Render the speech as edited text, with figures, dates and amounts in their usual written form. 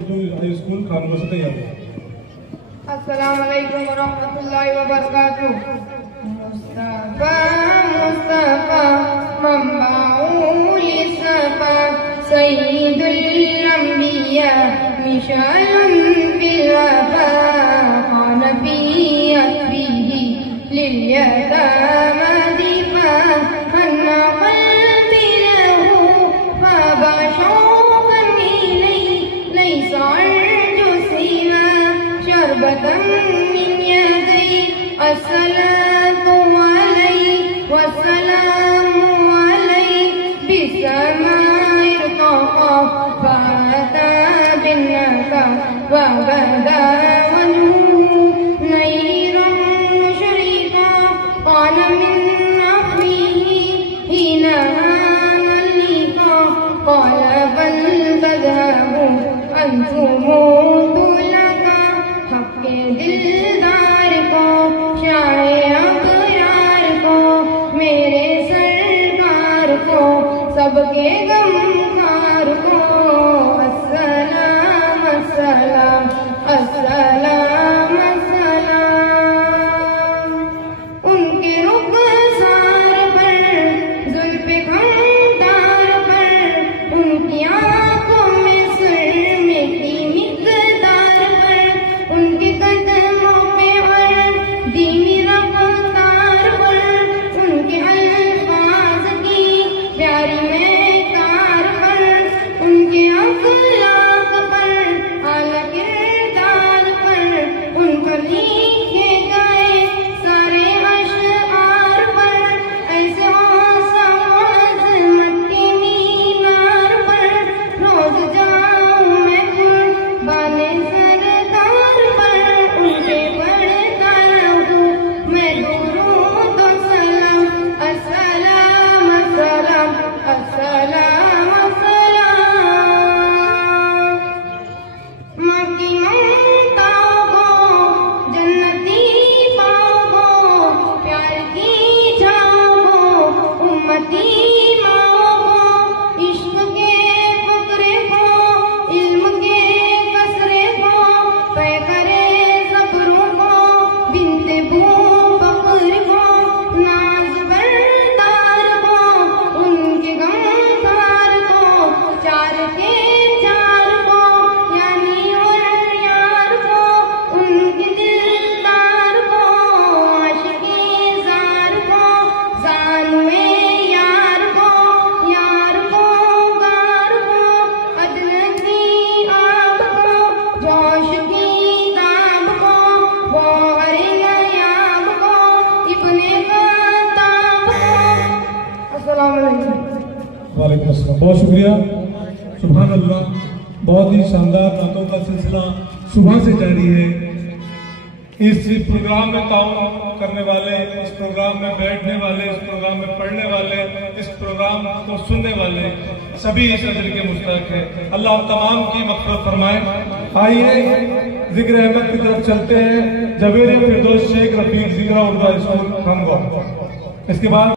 School खानवा से तैयार है। अस्सलाम वालेकुम वरहमतुल्लाहि वबरकातुह। मुस्तफा मुस्तफा मंबाउल सफा सय्यिदुल अंबिया मिशालुन फिल वफा नबिय्यत बिही लिल यतामा दिफा अन्ना क़ल्बी लहू फबशौक़न इलैहि लैसा अर्जु सिवा शरबतन मिन यदै अस्सलातु अलैहि वस्सलामु अलैहि बिस्समाइ इर्तक़ा फअता बिन्नका वबदा वजहुहु नय्रन मुशरिका क़ाल मिन नफ़्सिही हिना लिक़ा क़ाल बल तज़हबु अंतुम दिलदार को शाए अबरार को मेरे सरकार को सबके गमखार को अस्सलाम अस्सलाम अस्सलाम अस्सलाम। उनके रुखसार पर जुल्फ़े खंदार पर उनकी आंखों में सुरमे की मिक़दार पर उनके कदमों पे और धीमी रफ्तार पर उनके अल्फाज की प्यारी महकार पर उनके अखलाक पर आला किरदार पर उनका लिखे गए सारे अशआर पर ऐसे औसम अज़मत के मीनार पर रोज जाऊं मैं कुर्बाने सरदार पर उनसे पढ़ता रहूं मैं दुरूद व सलाम अस्सलाम अस्सलाम अस्सलाम अस्सलाम। माँ की ममताओं को जन्नती पाओ प्यार की छाओ को उम्मती माओ को इश्क के फकरे को इल्म के कसरे को तय करे सब्रों को बिनते बू बकर को नाज बरदार को उनके गमदार को चार के चार को यानी और यार को उनके दिलदार को आशिकी जार को जानवे यार को गार को अजनबी आब को जोश की ताब को बोहरे नयाब को इब्ने ख़त्ताब को। अस्सलाम वालेकुम। वालेकुम अस्सलाम। बहुत शुक्रिया। सुभान अल्लाह। बहुत ही शानदार बातों का सिलसिला सुबह से जारी है। इस प्रोग्राम में ताउन करने वाले, इस प्रोग्राम में बैठने वाले, इस प्रोग्राम में पढ़ने वाले, इस प्रोग्राम को सुनने वाले सभी इस अजर के मुस्तहक हैं। अल्लाह हम तमाम की मग़फ़िरत फरमाए। आइए ज़िक्र अहमद की तरफ चलते हैं। जवेर फिरदौस शेख रफीक ज़िक्रा उर्दू स्कूल खानवा। इसके बाद